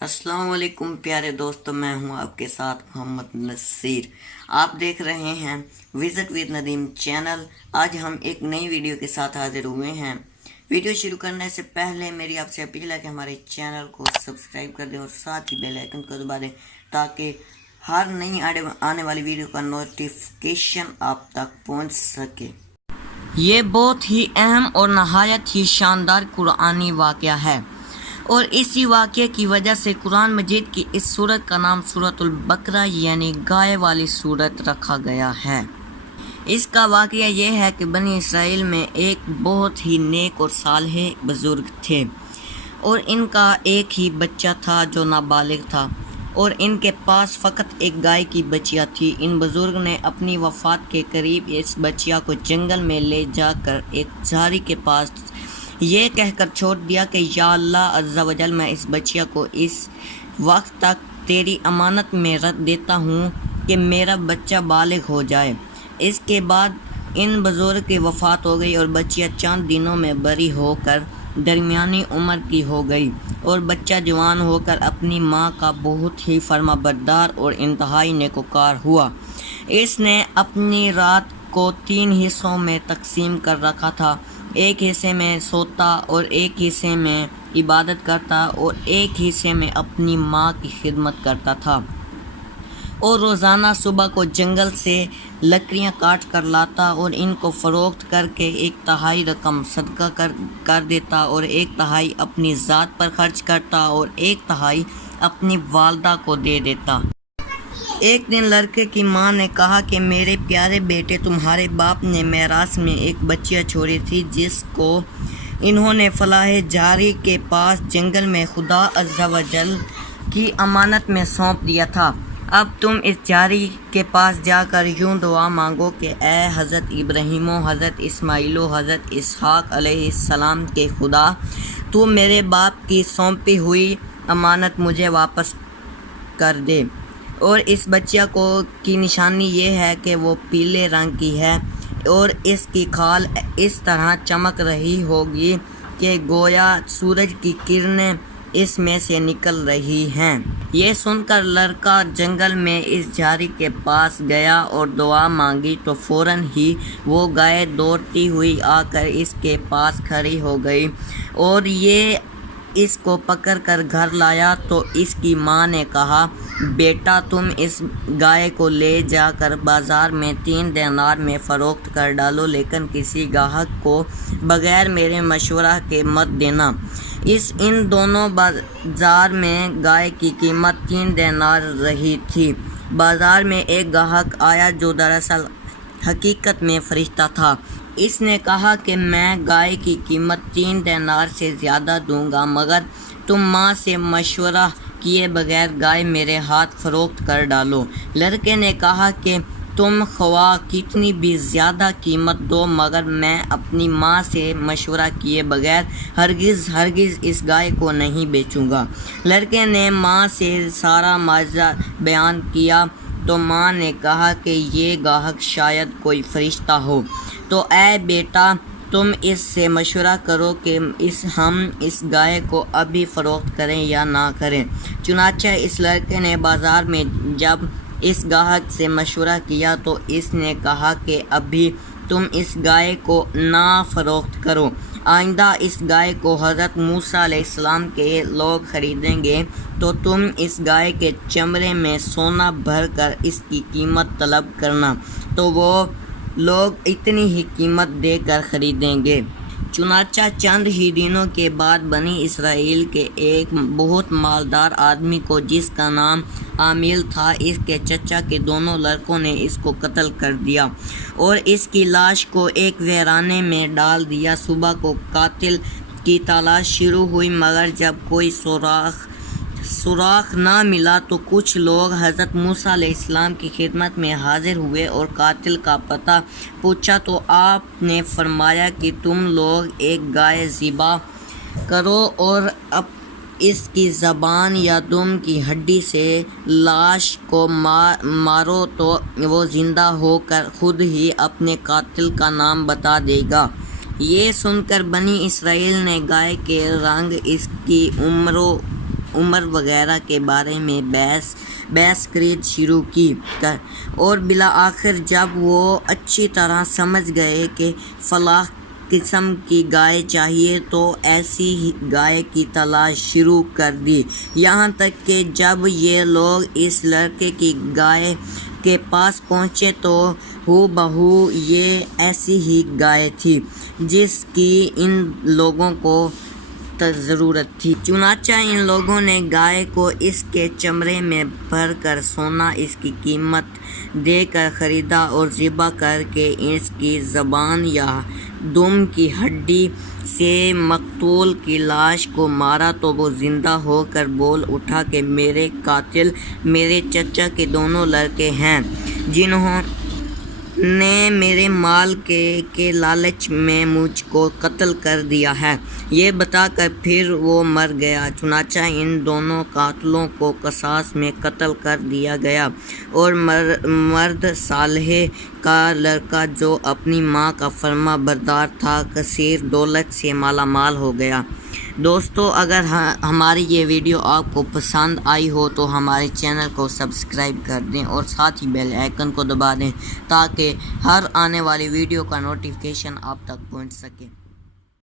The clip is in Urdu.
السلام علیکم پیارے دوستو، میں ہوں آپ کے ساتھ محمد نصیر۔ آپ دیکھ رہے ہیں وزٹ ود ندیم چینل۔ آج ہم ایک نئی ویڈیو کے ساتھ حاضر ہوئے ہیں۔ ویڈیو شروع کرنے سے پہلے میری آپ سے اپیل ہے کہ ہمارے چینل کو سبسکرائب کر دیں اور ساتھ ہی بیل آئیکن کو دبا دیں تاکہ ہر نئی آنے والی ویڈیو کا نوٹیفیکیشن آپ تک پہنچ سکے۔ یہ بہت ہی اہم اور نہایت ہی شاندار قرآنی واقعہ ہے، اور اسی واقعے کی وجہ سے قرآن مجید کی اس سورت کا نام سورۃ البقرہ یعنی گائے والی سورت رکھا گیا ہے۔ اس کا واقعہ یہ ہے کہ بنی اسرائیل میں ایک بہت ہی نیک اور صالح بزرگ تھے، اور ان کا ایک ہی بچہ تھا جو نابالغ تھا، اور ان کے پاس فقط ایک گائے کی بچیا تھی۔ ان بزرگ نے اپنی وفات کے قریب اس بچیا کو جنگل میں لے جا کر ایک جھاڑی کے پاس یہ کہہ کر چھوڑ دیا کہ یا اللہ عز و جل، میں اس بچیا کو اس وقت تک تیری امانت میں رکھ دیتا ہوں کہ میرا بچہ بالغ ہو جائے۔ اس کے بعد ان بزرگ کی وفات ہو گئی اور بچیا چند دنوں میں بڑی ہو کر درمیانی عمر کی ہو گئی، اور بچہ جوان ہو کر اپنی ماں کا بہت ہی فرما بردار اور انتہائی نیکوکار ہوا۔ اس نے اپنی رات کو 3 حصوں میں تقسیم کر رکھا تھا، ایک حصے میں سوتا اور ایک حصے میں عبادت کرتا اور ایک حصے میں اپنی ماں کی خدمت کرتا تھا، اور روزانہ صبح کو جنگل سے لکڑیاں کاٹ کر لاتا اور ان کو فروخت کر کے 1/3 رقم صدقہ کر دیتا، اور 1/3 اپنی ذات پر خرچ کرتا اور 1/3 اپنی والدہ کو دے دیتا۔ ایک دن لڑکے کی ماں نے کہا کہ میرے پیارے بیٹے، تمہارے باپ نے میراث میں ایک بچیا چھوڑی تھی جس کو انہوں نے فلاح جاری کے پاس جنگل میں خدا عز و جل کی امانت میں سونپ دیا تھا۔ اب تم اس جاری کے پاس جا کر یوں دعا مانگو کہ اے حضرت ابراہیم و حضرت اسماعیل و حضرت اسحاق علیہ السلام کے خدا، تو میرے باپ کی سونپی ہوئی امانت مجھے واپس کر دے، اور اس بچیا کی نشانی یہ ہے کہ وہ پیلے رنگ کی ہے اور اس کی کھال اس طرح چمک رہی ہوگی کہ گویا سورج کی کرنیں اس میں سے نکل رہی ہیں۔ یہ سن کر لڑکا جنگل میں اس جھاڑی کے پاس گیا اور دعا مانگی تو فوراً ہی وہ گائے دوڑتی ہوئی آ کر اس کے پاس کھڑی ہو گئی، اور یہ اس کو پکڑ کر گھر لایا تو اس کی ماں نے کہا، بیٹا تم اس گائے کو لے جا کر بازار میں 3 دینار میں فروخت کر ڈالو، لیکن کسی گاہک کو بغیر میرے مشورہ کے مت دینا۔ ان دونوں بازار میں گائے کی قیمت 3 دینار رہی تھی۔ بازار میں ایک گاہک آیا جو دراصل حقیقت میں فرشتہ تھا۔ اس نے کہا کہ میں گائے کی قیمت 3 دینار سے زیادہ دوں گا، مگر تم ماں سے مشورہ کیے بغیر گائے میرے ہاتھ فروخت کر ڈالو۔ لڑکے نے کہا کہ تم خواہ کتنی بھی زیادہ قیمت دو، مگر میں اپنی ماں سے مشورہ کیے بغیر ہرگز اس گائے کو نہیں بیچوں گا۔ لڑکے نے ماں سے سارا معجزہ بیان کیا تو ماں نے کہا کہ یہ گاہک شاید کوئی فرشتہ ہو، تو اے بیٹا تم اس سے مشورہ کرو کہ ہم اس گائے کو ابھی فروخت کریں یا نہ کریں۔ چنانچہ اس لڑکے نے بازار میں جب اس گاہک سے مشورہ کیا تو اس نے کہا کہ ابھی تم اس گائے کو نہ فروخت کرو، آئندہ اس گائے کو حضرت موسیٰ علیہ السلام کے لوگ خریدیں گے تو تم اس گائے کے چمڑے میں سونا بھر کر اس کی قیمت طلب کرنا، تو وہ لوگ اتنی ہی قیمت دے کر خریدیں گے۔ چنانچہ چند ہی دنوں کے بعد بنی اسرائیل کے ایک بہت مالدار آدمی کو، جس کا نام عامل تھا، اس کے چچا کے دونوں لڑکوں نے اس کو قتل کر دیا اور اس کی لاش کو ایک ویرانے میں ڈال دیا۔ صبح کو قاتل کی تلاش شروع ہوئی، مگر جب کوئی سراغ نہ ملا تو کچھ لوگ حضرت موسیٰ علیہ السلام کی خدمت میں حاضر ہوئے اور قاتل کا پتہ پوچھا تو آپ نے فرمایا کہ تم لوگ ایک گائے ذبح کرو اور اس کی زبان یا دم کی ہڈی سے لاش کو مارو تو وہ زندہ ہو کر خود ہی اپنے قاتل کا نام بتا دے گا۔ یہ سن کر بنی اسرائیل نے گائے کے رنگ، اس کی عمر و عمر وغیرہ کے بارے میں بحث کرید شروع کی اور بالآخر جب وہ اچھی طرح سمجھ گئے کہ فلاں قسم کی گائے چاہیے تو ایسی ہی گائے کی تلاش شروع کر دی، یہاں تک کہ جب یہ لوگ اس لڑکے کی گائے کے پاس پہنچے تو ہو بہو یہ ایسی ہی گائے تھی جس کی ان لوگوں کو ضرورت تھی۔ چنانچہ ان لوگوں نے گائے کو اس کے چمڑے میں بھر کر سونا اس کی قیمت دے کر خریدا اور ذبح کر کے اس کی زبان یا دم کی ہڈی سے مقتول کی لاش کو مارا تو وہ زندہ ہو کر بول اٹھا کہ میرے قاتل میرے چچا کے دونوں لڑکے ہیں جنہوں نے میرے مال کے لالچ میں مجھ کو قتل کر دیا ہے، یہ بتا کر پھر وہ مر گیا۔ چنانچہ ان دونوں قاتلوں کو قصاص میں قتل کر دیا گیا اور مرد صالح کا لڑکا جو اپنی ماں کا فرما بردار تھا کثیر دولت سے مالا مال ہو گیا۔ دوستو اگر ہماری یہ ویڈیو آپ کو پسند آئی ہو تو ہمارے چینل کو سبسکرائب کر دیں اور ساتھ ہی بیل آئیکن کو دبا دیں تاکہ ہر آنے والی ویڈیو کا نوٹیفیکیشن آپ تک پہنچ سکے۔